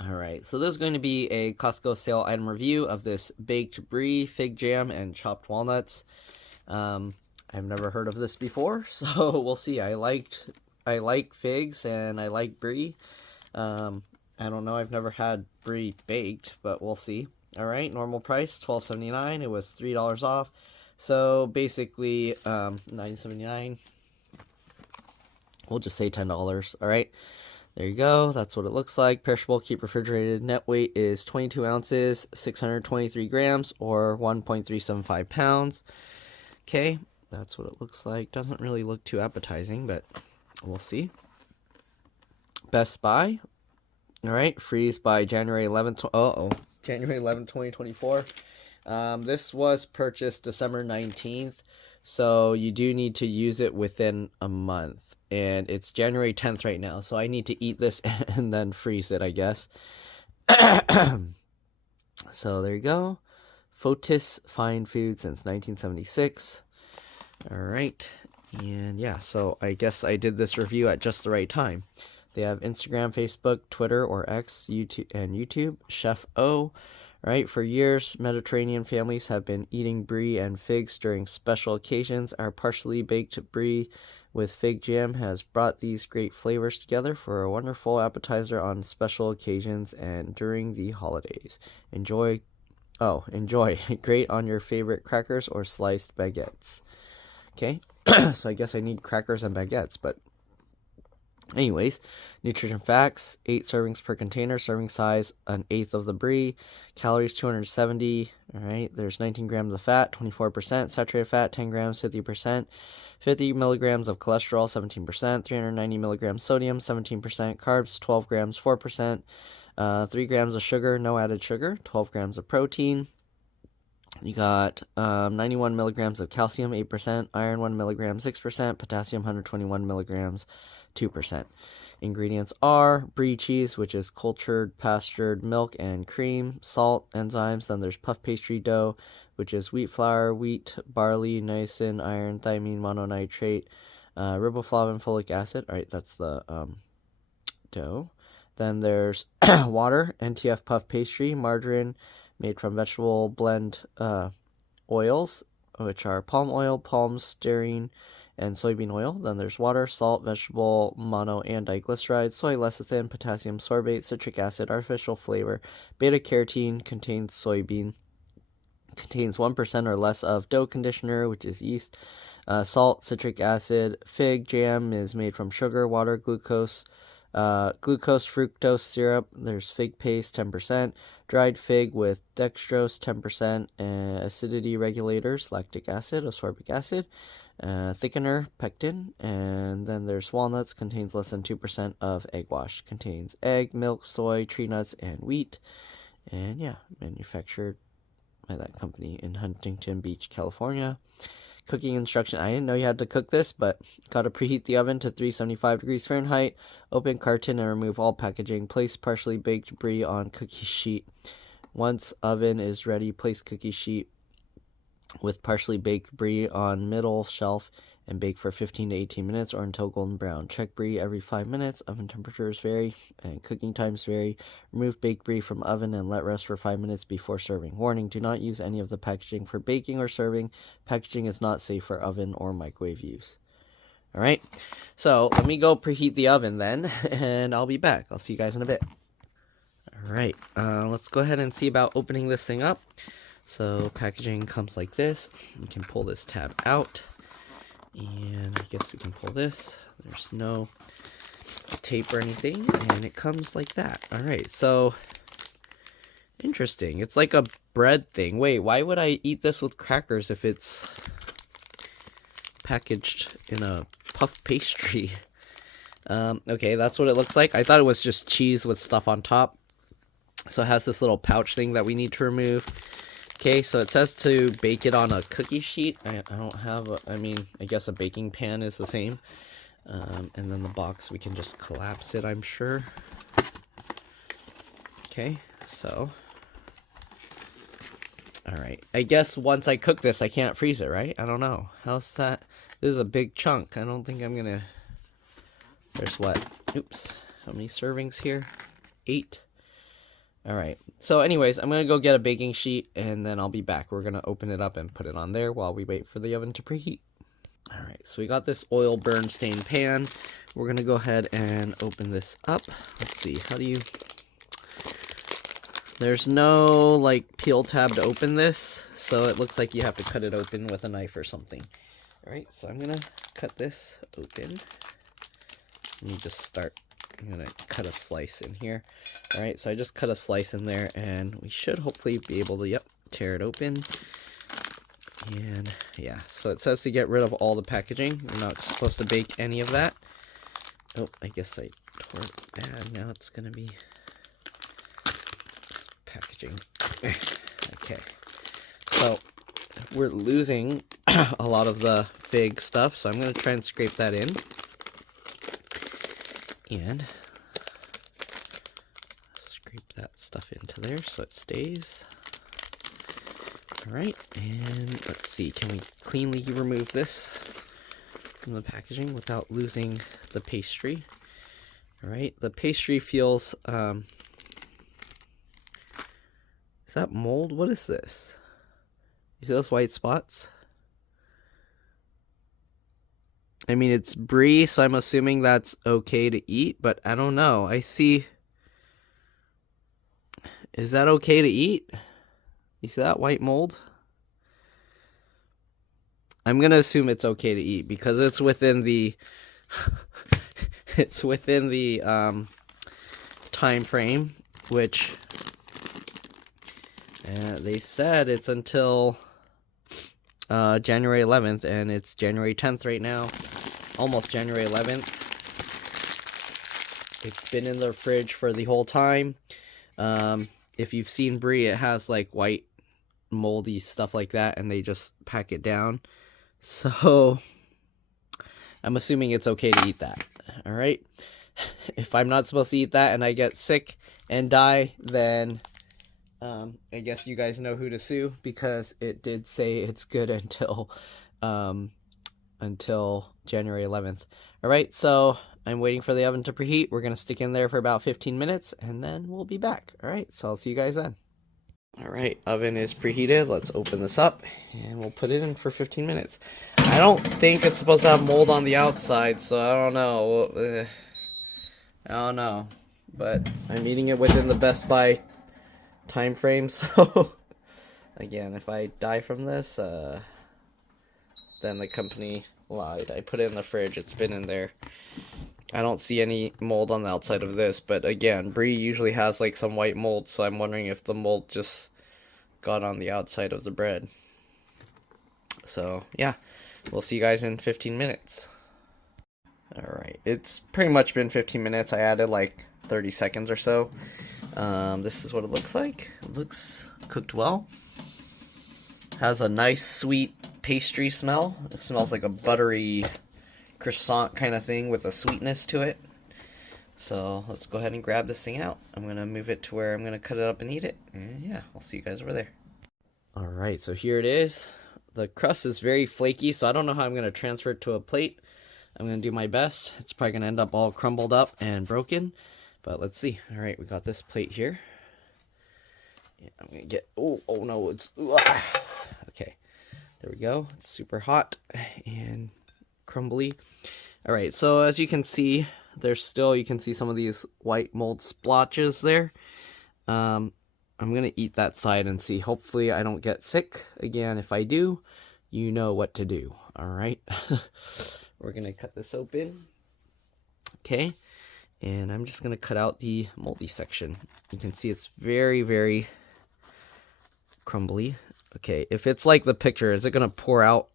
Alright, so this is going to be a Costco sale item review of this baked brie, fig jam, and chopped walnuts. I've never heard of this before, so we'll see. I like figs and I like brie. I don't know, I've never had brie baked, but we'll see. Alright, normal price $12.79. It was $3 off. So basically $9.79. We'll just say $10. Alright. There you go. That's what it looks like. Perishable, keep refrigerated. Net weight is 22 ounces, 623 grams, or 1.375 pounds. Okay, that's what it looks like. Doesn't really look too appetizing, but we'll see. Best Buy. All right, freeze by January 11th. January 11th, 2024. This was purchased December 19th, so you do need to use it within a month. And it's January 10th right now, so I need to eat this and then freeze it, I guess. So there you go. Fotis, fine food since 1976. All right. And yeah, so I guess I did this review at just the right time. They have Instagram, Facebook, Twitter, or X, YouTube. Chef O. Right, for years, Mediterranean families have been eating brie and figs during special occasions. Our partially baked brie with fig jam has brought these great flavors together for a wonderful appetizer on special occasions and during the holidays. Enjoy great on your favorite crackers or sliced baguettes. Okay, so I guess I need crackers and baguettes, but anyways, nutrition facts: 8 servings per container, serving size 1/8 of the brie, calories 270. All right, there's 19 grams of fat, 24%, saturated fat 10 grams, 50%, 50 milligrams of cholesterol, 17%, 390 milligrams sodium, 17%, carbs 12 grams, 4%, 3 grams of sugar, no added sugar, 12 grams of protein. You got 91 milligrams of calcium, 8%, iron 1 milligram, 6%, potassium 121 milligrams, 2%. Ingredients are brie cheese, which is cultured pastured milk and cream, salt, enzymes. Then there's puff pastry dough, which is wheat flour, wheat, barley, niacin, iron, thiamine, mononitrate, riboflavin, folic acid. All right, that's the dough. Then there's water, NTF puff pastry, margarine made from vegetable blend oils, which are palm oil, palm stearine, and soybean oil. Then there's water, salt, vegetable mono and diglycerides, soy lecithin, potassium sorbate, citric acid, artificial flavor, beta carotene, contains soybean, contains 1% or less of dough conditioner, which is yeast, salt, citric acid. Fig jam is made from sugar, water, glucose, fructose syrup. There's fig paste, 10%, dried fig with dextrose, 10%, acidity regulators, lactic acid, ascorbic acid, thickener, pectin. And then there's walnuts, contains less than 2% of egg wash, contains egg, milk, soy, tree nuts, and wheat. And yeah, manufactured by that company in Huntington Beach, California. Cooking instruction: I didn't know you had to cook this, but gotta preheat the oven to 375 degrees Fahrenheit. Open carton and remove all packaging. Place partially baked brie on cookie sheet. Once oven is ready, place cookie sheet with partially baked brie on middle shelf and bake for 15 to 18 minutes or until golden brown. Check brie every 5 minutes. Oven temperatures vary and cooking times vary. Remove baked brie from oven and let rest for 5 minutes before serving. Warning: do not use any of the packaging for baking or serving. Packaging is not safe for oven or microwave use. All right, so let me go preheat the oven then, and I'll be back. I'll see you guys in a bit. All right, let's go ahead and see about opening this thing up. So packaging comes like this. You can pull this tab out. And I guess we can pull this. There's no tape or anything, and it comes like that. All right, so interesting. It's like a bread thing. Wait, why would I eat this with crackers if it's packaged in a puff pastry? Okay, that's what it looks like. I thought it was just cheese with stuff on top. So it has this little pouch thing that we need to remove. Okay, so it says to bake it on a cookie sheet. I don't have I guess a baking pan is the same. And then the box, we can just collapse it, I'm sure. Okay, so. Alright, I guess once I cook this, I can't freeze it, right? I don't know. How's that? This is a big chunk. I don't think I'm gonna. There's what? Oops. How many servings here? 8. All right. So anyways, I'm going to go get a baking sheet and then I'll be back. We're going to open it up and put it on there while we wait for the oven to preheat. All right. So we got this oil burn stained pan. We're going to go ahead and open this up. Let's see. How do you... There's no like peel tab to open this, so it looks like you have to cut it open with a knife or something. All right. So I'm going to cut this open. Let me just start. I'm going to cut a slice in here. All right, so I just cut a slice in there, and we should hopefully be able to, tear it open. And, yeah, so it says to get rid of all the packaging. We're not supposed to bake any of that. Oh, I guess I tore it bad. Now it's going to be packaging. Okay, so we're losing a lot of the fig stuff, so I'm going to try and scrape that in. And scrape that stuff into there so it stays. All right, and let's see, can we cleanly remove this from the packaging without losing the pastry? All right, the pastry feels, is that mold? What is this? You see those white spots? I mean, it's Brie, so I'm assuming that's okay to eat, but I don't know. I see... Is that okay to eat? You see that white mold? I'm going to assume it's okay to eat because it's within the... it's within the time frame, which... they said it's until January 11th, and it's January 10th right now. Almost January 11th. It's been in the fridge for the whole time. If you've seen Brie, it has like white moldy stuff like that, and they just pack it down. So I'm assuming it's okay to eat that. All right. If I'm not supposed to eat that and I get sick and die, then I guess you guys know who to sue, because it did say it's good until January 11th. All right, so I'm waiting for the oven to preheat. We're going to stick in there for about 15 minutes, and then we'll be back. All right, so I'll see you guys then. All right, oven is preheated. Let's open this up, and we'll put it in for 15 minutes. I don't think it's supposed to have mold on the outside, so I don't know. But I'm eating it within the Best Buy time frame, so again, if I die from this, then the company lied. I put it in the fridge. It's been in there. I don't see any mold on the outside of this, but again, Brie usually has like some white mold, so I'm wondering if the mold just got on the outside of the bread. So yeah, we'll see you guys in 15 minutes. Alright, it's pretty much been 15 minutes. I added like 30 seconds or so. This is what it looks like. It looks cooked well. Has a nice sweet pastry smell. It smells like a buttery croissant kind of thing with a sweetness to it. So let's go ahead and grab this thing out. I'm going to move it to where I'm going to cut it up and eat it. And yeah, I'll see you guys over there. Alright, so here it is. The crust is very flaky, so I don't know how I'm going to transfer it to a plate. I'm going to do my best. It's probably going to end up all crumbled up and broken, but let's see. Alright, we got this plate here. Yeah, I'm going to get... Oh no, it's... Okay, there we go. It's super hot and crumbly. Alright, so as you can see, there's still... You can see some of these white mold splotches there. I'm going to eat that side and see. Hopefully I don't get sick. Again, if I do, you know what to do. Alright. We're going to cut this open. Okay. And I'm just going to cut out the moldy section. You can see it's very, very crumbly. Okay. If it's like the picture, is it going to pour out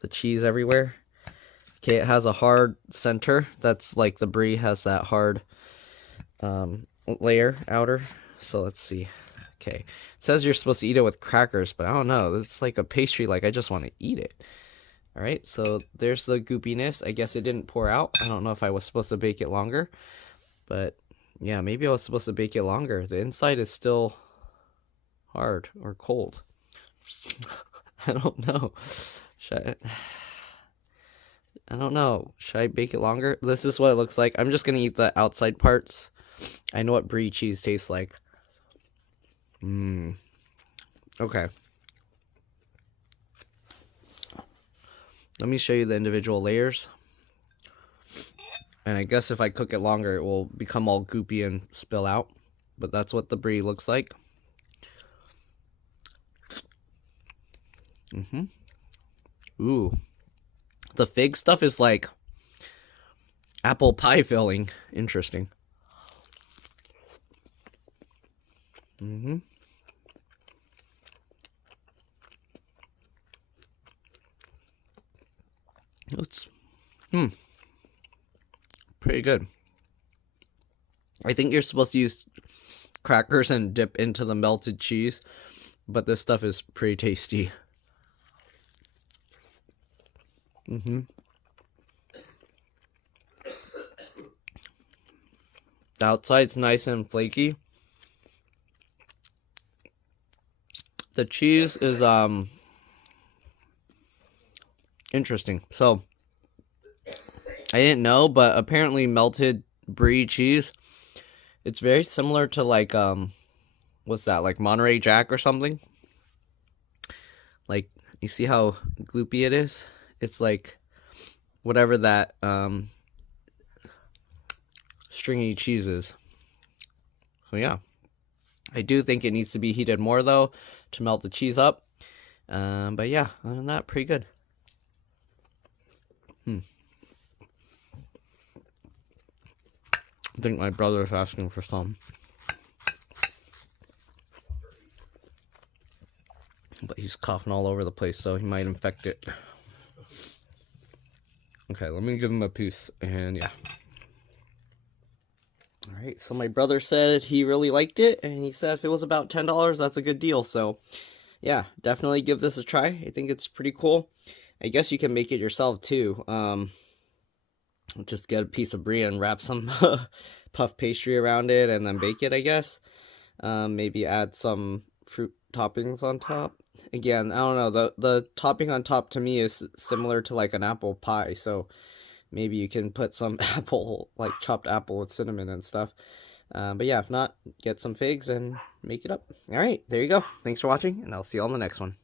the cheese everywhere? Okay. It has a hard center. That's like the Brie has that hard layer outer. So let's see. Okay. It says you're supposed to eat it with crackers, but I don't know. It's like a pastry. Like I just want to eat it. All right, so there's the goopiness. I guess it didn't pour out. I don't know if I was supposed to bake it longer, but yeah, maybe I was supposed to bake it longer. The inside is still hard or cold. I don't know. I don't know. Should I bake it longer? This is what it looks like. I'm just going to eat the outside parts. I know what Brie cheese tastes like. Okay. Let me show you the individual layers. And I guess if I cook it longer, it will become all goopy and spill out. But that's what the brie looks like. Ooh. The fig stuff is like apple pie filling. Interesting. It's pretty good. I think you're supposed to use crackers and dip into the melted cheese, but this stuff is pretty tasty. The outside's nice and flaky. The cheese is interesting. So I didn't know, but apparently melted brie cheese, it's very similar to like what's that, like Monterey Jack or something? Like, you see how gloopy it is? It's like whatever that stringy cheese is. So yeah, I do think it needs to be heated more though to melt the cheese up. But yeah, other than that, pretty good. I think my brother is asking for some. But he's coughing all over the place, so he might infect it. Okay, let me give him a piece, and yeah. Alright, so my brother said he really liked it, and he said if it was about $10, that's a good deal. So, yeah, definitely give this a try. I think it's pretty cool. I guess you can make it yourself, too. Just get a piece of brie and wrap some puff pastry around it, and then bake it, I guess. Maybe add some fruit toppings on top. Again, I don't know, the topping on top to me is similar to like an apple pie, so maybe you can put some apple, like chopped apple with cinnamon and stuff. But yeah, if not, get some figs and make it up. Alright, there you go. Thanks for watching, and I'll see you on the next one.